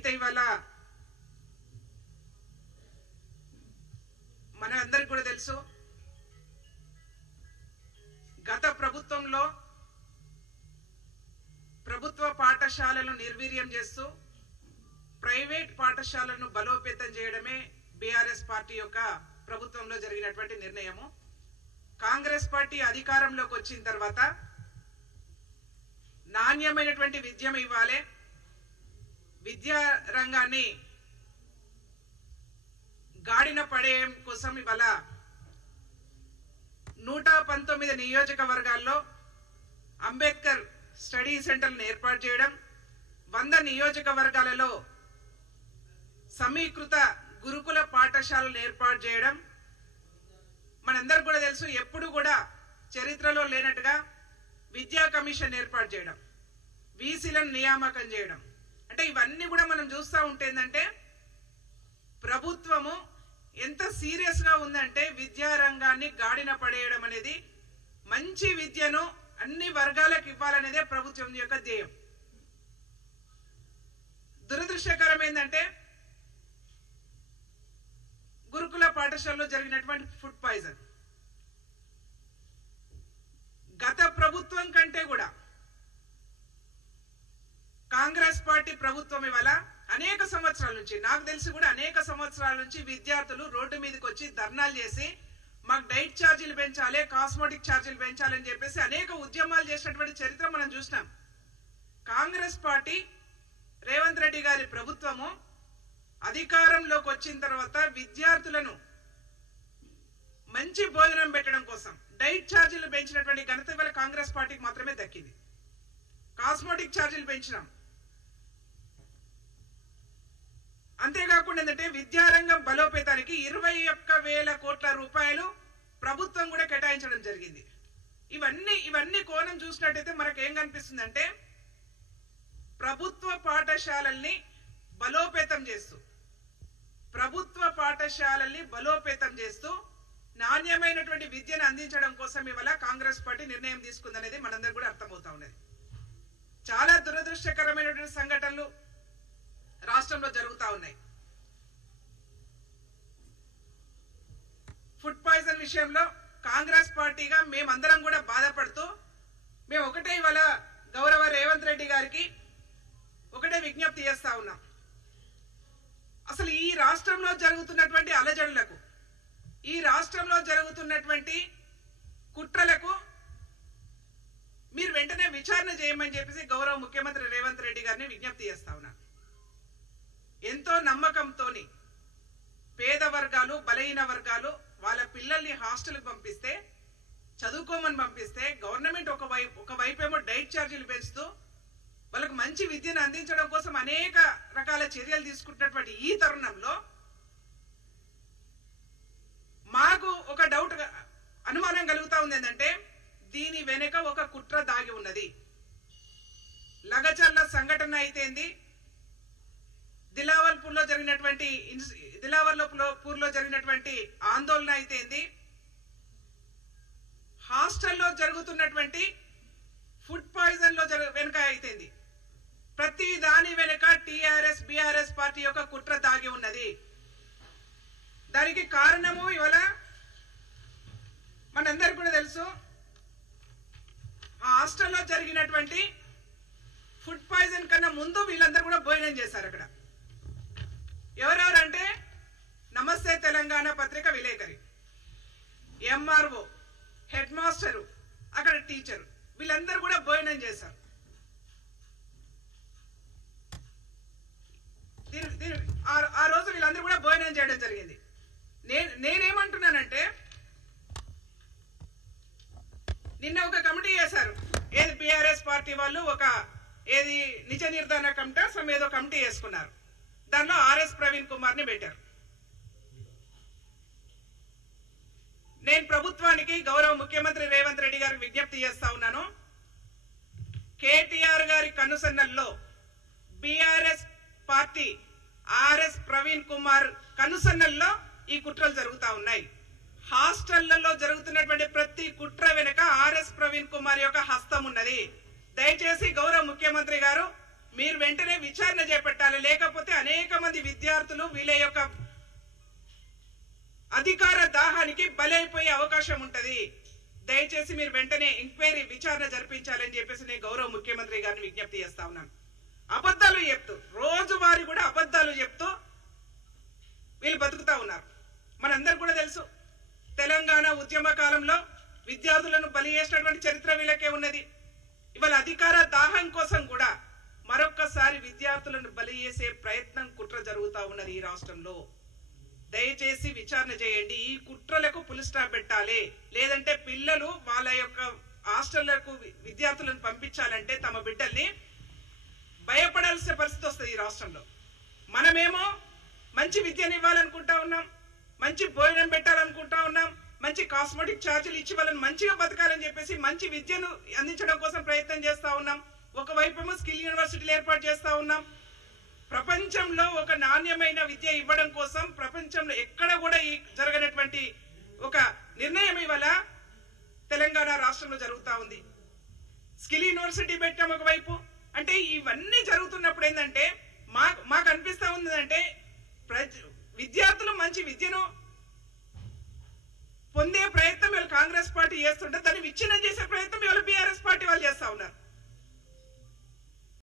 అయితే ఇవాళ మన అందరికి కూడా తెలుసు, గత ప్రభుత్వంలో ప్రభుత్వ పాఠశాలను నిర్వీర్యం చేస్తూ ప్రైవేట్ పాఠశాలను బలోపేతం చేయడమే బీఆర్ఎస్ పార్టీ యొక్క ప్రభుత్వంలో జరిగినటువంటి నిర్ణయము. కాంగ్రెస్ పార్టీ అధికారంలోకి వచ్చిన తర్వాత నాణ్యమైనటువంటి విద్యను ఇవ్వాలి, విద్యా రంగాన్ని గాడిన పడేయం కోసం ఇవాళ 119 నియోజకవర్గాల్లో అంబేద్కర్ స్టడీ సెంటర్లను ఏర్పాటు చేయడం, 100 నియోజకవర్గాలలో సమీకృత గురుకుల పాఠశాలను ఏర్పాటు చేయడం. మనందరికి కూడా తెలుసు, ఎప్పుడు కూడా చరిత్రలో లేనట్టుగా విద్యా కమిషన్ ఏర్పాటు చేయడం, వీసీలను నియామకం చేయడం. అంటే ఇవన్నీ కూడా మనం చూస్తూ ఉంటే ఏంటంటే ప్రభుత్వము ఎంత సీరియస్ గా ఉందంటే విద్యా రంగాన్ని గాడిన పడేయడం అనేది, మంచి విద్యను అన్ని వర్గాలకు ఇవ్వాలనేదే ప్రభుత్వం యొక్క ధ్యేయం. దురదృష్టకరం ఏంటంటే గురుకుల పాఠశాలలో జరిగినటువంటి ఫుడ్ పాయిజన్ గత ప్రభుత్వం కంటే కూడా కాంగ్రెస్ పార్టీ ప్రభుత్వం ఇవాళ అనేక సంవత్సరాల నుంచి, నాకు తెలిసి కూడా అనేక సంవత్సరాల నుంచి విద్యార్థులు రోడ్డు మీదకి వచ్చి ధర్నాలు చేసి మాకు డైట్ ఛార్జీలు పెంచాలి, కాస్మెటిక్ ఛార్జీలు పెంచాలని చెప్పేసి అనేక ఉద్యమాలు చేసినటువంటి చరిత్ర మనం చూసినాం. కాంగ్రెస్ పార్టీ రేవంత్ రెడ్డి గారి ప్రభుత్వము అధికారంలోకి వచ్చిన తర్వాత విద్యార్థులను మంచి భోజనం పెట్టడం కోసం డైట్ ఛార్జీలు పెంచినటువంటి ఘనత ఇవాళ కాంగ్రెస్ పార్టీకి మాత్రమే దక్కింది. కాస్మెటిక్ ఛార్జీలు పెంచినాం. అంతేకాకుండా ఏంటంటే విద్యారంగం బలోపేతానికి 21,000 కోట్ల రూపాయలు ప్రభుత్వం కూడా కేటాయించడం జరిగింది. ఇవన్నీ కోణం చూసినట్టయితే మనకు ఏం కనిపిస్తుందంటే ప్రభుత్వ పాఠశాలల్ని బలోపేతం చేస్తూ నాణ్యమైనటువంటి విద్యను అందించడం కోసం ఇవాళ కాంగ్రెస్ పార్టీ నిర్ణయం తీసుకుందనేది మనందరికి కూడా అర్థమవుతా ఉన్నది. చాలా దురదృష్టకరమైనటువంటి సంఘటనలు రాష్ట్రంలో జరుగుతూ ఉన్నాయి. ఫుడ్ పాయిజన్ విషయంలో కాంగ్రెస్ పార్టీగా మేమందరం కూడా బాధపడుతూ మేము ఒకటే ఇవాళ గౌరవ రేవంత్ రెడ్డి గారికి ఒకటే విజ్ఞప్తి చేస్తా ఉన్నాం. అసలు ఈ రాష్ట్రంలో జరుగుతున్నటువంటి అలజడులకు, ఈ రాష్ట్రంలో జరుగుతున్నటువంటి కుట్రలకు మీరు వెంటనే విచారణ చేయమని చెప్పేసి గౌరవ ముఖ్యమంత్రి రేవంత్ రెడ్డి గారిని విజ్ఞప్తి చేస్తా ఉన్నాను. ఎంతో నమ్మకంతోని పేద వర్గాలు, బలహీన వర్గాలు వాళ్ళ పిల్లల్ని హాస్టల్కి పంపిస్తే, చదువుకోమని పంపిస్తే గవర్నమెంట్ ఒకవైపేమో డైట్ ఛార్జీలు పెంచుతూ వాళ్ళకు మంచి విద్యను అందించడం కోసం అనేక రకాల చర్యలు తీసుకుంటున్నటువంటి ఈ తరుణంలో మాకు ఒక డౌట్, అనుమానం కలుగుతా ఉంది. ఏంటంటే దీని వెనుక ఒక కుట్ర దాగి ఉన్నది. లగచర్ల సంఘటన అయితేంది, దిలావర్పూర్లో జరిగినటువంటి ఆందోళన అయితేంది, హాస్టల్లో జరుగుతున్నటువంటి ఫుడ్ పాయిజన్ లో వెనుక అయితేంది, ప్రతి దాని వెనుక టిఆర్ఎస్ బిఆర్ఎస్ పార్టీ యొక్క కుట్ర దాగి ఉన్నది. దానికి కారణము ఇవాళ మనందరికి కూడా తెలుసు. ఆ హాస్టల్లో జరిగినటువంటి ఫుడ్ పాయిజన్ కన్నా ముందు వీళ్ళందరూ కూడా భోజనం చేశారు. అక్కడ ఎవరెవరంటే నమస్తే తెలంగాణ పత్రిక విలేకరి, ఎంఆర్ఓ, హెడ్ మాస్టరు, అక్కడ టీచరు, వీళ్ళందరూ కూడా భోజనం చేశారు. ఆ రోజు వీళ్ళందరూ కూడా భోజనం చేయడం జరిగింది. నేనేమంటున్నానంటే నిన్న ఒక కమిటీ చేశారు, ఏది బీఆర్ఎస్ పార్టీ వాళ్ళు ఒక ఏది నిజ నిర్ధారణ కమిటీ ఏదో కమిటీ వేసుకున్నారు. దానిలో ఆర్ఎస్ ప్రవీణ్ కుమార్ ని పెట్టారు. నేను ప్రభుత్వానికి, గౌరవ ముఖ్యమంత్రి రేవంత్ రెడ్డి గారికి విజ్ఞప్తి చేస్తా ఉన్నాను. కేటీఆర్ గారి కనుసన్నల్లో బీఆర్ఎస్ పార్టీ ఆర్ఎస్ ప్రవీణ్ కుమార్ కనుసన్నల్లో ఈ కుట్రలు జరుగుతా ఉన్నాయి. హాస్టళ్లలో జరుగుతున్నటువంటి ప్రతి కుట్ర వెనుక ఆర్ఎస్ ప్రవీణ్ కుమార్ యొక్క హస్తం ఉన్నది. దయచేసి గౌరవ ముఖ్యమంత్రి గారు మీరు వెంటనే విచారణ చేపట్టాలి. లేకపోతే అనేక మంది విద్యార్థులు వీళ్ళ యొక్క అధికార దాహానికి బలైపోయే అవకాశం ఉంటది. దయచేసి మీరు వెంటనే ఎంక్వైరీ విచారణ జరిపించాలని చెప్పేసి నేను గౌరవ ముఖ్యమంత్రి గారిని విజ్ఞప్తి చేస్తా ఉన్నాను. అబద్ధాలు చెప్తూ రోజువారీ కూడా అబద్ధాలు చెప్తూ వీళ్ళు బతుకుతా ఉన్నారు. మనందరూ కూడా తెలుసు, తెలంగాణ ఉద్యమ కాలంలో విద్యార్థులను బలి చేసినటువంటి చరిత్ర వీళ్ళకే ఉన్నది. ఇవాళ అధికార దాహం కోసం కూడా మరొక్కసారి విద్యార్థులను బలి చేసే ప్రయత్నం, కుట్ర జరుగుతా ఉన్నది ఈ రాష్ట్రంలో. దయచేసి విచారణ చేయండి. ఈ కుట్రలకు పులి స్టాప్ పెట్టాలి. లేదంటే పిల్లలు వాళ్ళ యొక్క హాస్టళ్లకు విద్యార్థులను పంపించాలంటే తమ బిడ్డల్ని భయపడాల్సిన పరిస్థితి వస్తుంది ఈ రాష్ట్రంలో. మనమేమో మంచి విద్యను ఇవ్వాలనుకుంటా ఉన్నాం, మంచి భోజనం పెట్టాలనుకుంటా ఉన్నాం, మంచి కాస్మెటిక్ ఛార్జీలు ఇచ్చి వాళ్ళని మంచిగా బతకాలని చెప్పేసి మంచి విద్యను అందించడం కోసం ప్రయత్నం చేస్తా ఉన్నాం. ఒకవైపేమో స్కిల్ యూనివర్సిటీలు ఏర్పాటు చేస్తా ఉన్నాం. ప్రపంచంలో ఒక నాణ్యమైన విద్య ఇవ్వడం కోసం ప్రపంచంలో ఎక్కడ కూడా జరగనటువంటి ఒక నిర్ణయం ఇవాళ తెలంగాణ రాష్ట్రంలో జరుగుతా ఉంది. స్కిల్ యూనివర్సిటీ పెట్టాం ఒకవైపు. అంటే ఇవన్నీ జరుగుతున్నప్పుడు ఏంటంటే మాకు అనిపిస్తా ఉందంటే విద్యార్థులు మంచి విద్యను పొందే ప్రయత్నం వీళ్ళు కాంగ్రెస్ పార్టీ చేస్తుంటే దాన్ని విచ్ఛిన్నం చేసే ప్రయత్నం వీళ్ళు బీఆర్ఎస్ పార్టీ వాళ్ళు చేస్తా ఉన్నారు.